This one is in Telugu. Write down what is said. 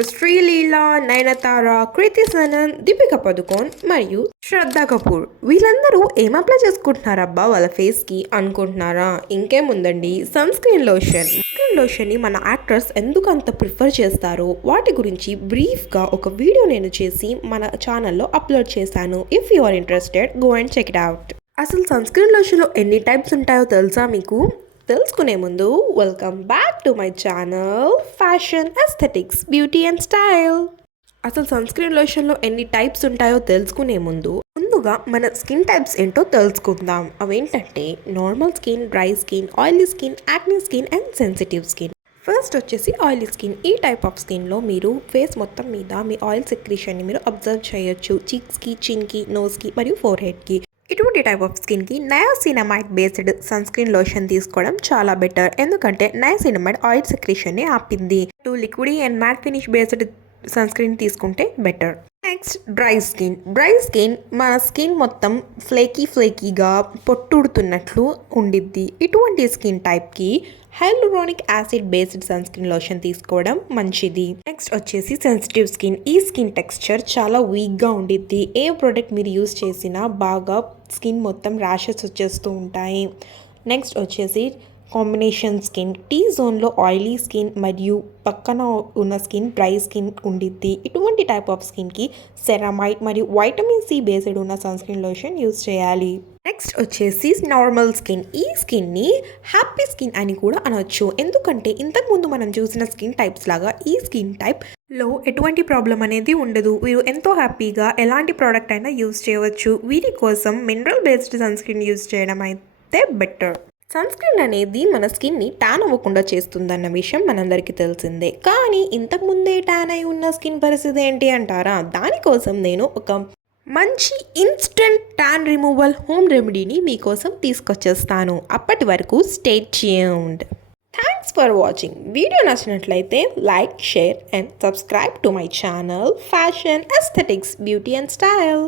శ్రీలీల, నయనతార, కృతి సనన్, దీపిక పదుకోన్ మరియు శ్రద్ధా కపూర్ వీళ్ళందరూ ఏం అప్లై చేసుకుంటున్నారబ్బా వాళ్ళ ఫేస్కి అనుకుంటున్నారా? ఇంకేముందండి, సన్ స్క్రీన్ లోషన్ని మన యాక్టర్స్ ఎందుకు అంత ప్రిఫర్ చేస్తారో వాటి గురించి బ్రీఫ్గా ఒక వీడియో నేను చేసి మన ఛానల్లో అప్లోడ్ చేశాను. If you are interested go and check it out. అసలు సన్ స్క్రీన్ లోషన్లో ఎన్ని టైప్స్ ఉంటాయో తెలుసా మీకు? తెలుసుకునే ముందు welcome back to my channel fashion aesthetics beauty and style. అసలు సన్ స్క్రీన్ లోషన్లో ఎన్ని టైప్స్ ఉంటాయో తెలుసుకునే ముందుగా మన స్కిన్ టైప్స్ ఏంటో తెలుసుకుందాం. అవేంటంటే normal skin, dry skin, oily skin, acne skin and sensitive skin. First వచ్చేసి ఆయిలీ స్కిన్. ఈ టైప్ ఆఫ్ స్కిన్లో మీరు ఫేస్ మొత్తం మీద మీ ఆయిల్ సెక్రీషన్ని మీరు అబ్జర్వ్ చేయొచ్చు. చీక్స్కి, చిన్కి, నోస్కి మరియు ఫోర్ హెడ్కి. ఇటువంటి టైప్ ఆఫ్ స్కిన్కి niacinamide based sunscreen lotion తీసుకోవడం చాలా బెటర్. ఎందుకంటే నయాసినమైడ్ ఆయిల్ సెక్రీషన్ని ఆపింది. Liquid and matte finish based sunscreen తీసుకుంటే బెటర్. నెక్స్ట్ డ్రై స్కిన్ మన స్కిన్ మొత్తం ఫ్లేకీగా పొట్టుడుతున్నట్లు ఉండిద్ది. ఇటువంటి స్కిన్ టైప్కి hyaluronic acid based sunscreen lotion తీసుకోవడం మంచిది. నెక్స్ట్ వచ్చేసి సెన్సిటివ్ స్కిన్. ఈ స్కిన్ టెక్స్చర్ చాలా వీక్గా ఉండిద్ది. ఏ ప్రోడక్ట్ మీరు యూస్ చేసినా బాగా స్కిన్ మొత్తం ర్యాషెస్ వచ్చేస్తూ ఉంటాయి. నెక్స్ట్ వచ్చేసి కాంబినేషన్ స్కిన్. టీ జోన్లో ఆయిలీ స్కిన్ మరియు పక్కన ఉన్న స్కిన్ డ్రై స్కిన్ ఉండిద్ది. ఇటువంటి టైప్ ఆఫ్ స్కిన్కి సెరమైడ్ మరియు వైటమిన్ సి బేస్డ్ ఉన్న సన్ స్క్రీన్ లోషన్ యూస్ చేయాలి. నెక్స్ట్ వచ్చేసి నార్మల్ స్కిన్. ఈ స్కిన్ని హ్యాపీ స్కిన్ అని కూడా అనొచ్చు. ఎందుకంటే ఇంతకుముందు మనం చూసిన స్కిన్ టైప్స్ లాగా ఈ స్కిన్ టైప్లో ఎటువంటి ప్రాబ్లం అనేది ఉండదు. వీరు ఎంతో హ్యాపీగా ఎలాంటి ప్రోడక్ట్ అయినా యూస్ చేయవచ్చు. వీరి కోసం mineral based sunscreen use చేయడం అయితే బెటర్. సన్ స్క్రీన్ అనేది మన స్కిన్ని ట్యాన్ అవ్వకుండా చేస్తుందన్న విషయం మనందరికీ తెలిసిందే. కానీ ఇంతకుముందే ట్యాన్ అయి ఉన్న స్కిన్ పరిస్థితి ఏంటి అంటారా? దానికోసం నేను ఒక మంచి ఇన్స్టెంట్ ట్యాన్ రిమూవల్ హోమ్ రెమెడీని మీకోసం తీసుకొచ్చేస్తాను. అప్పటి వరకు stay tuned. Thanks for watching. Video నచ్చినట్లయితే like, share and subscribe to my channel fashion aesthetics beauty and style.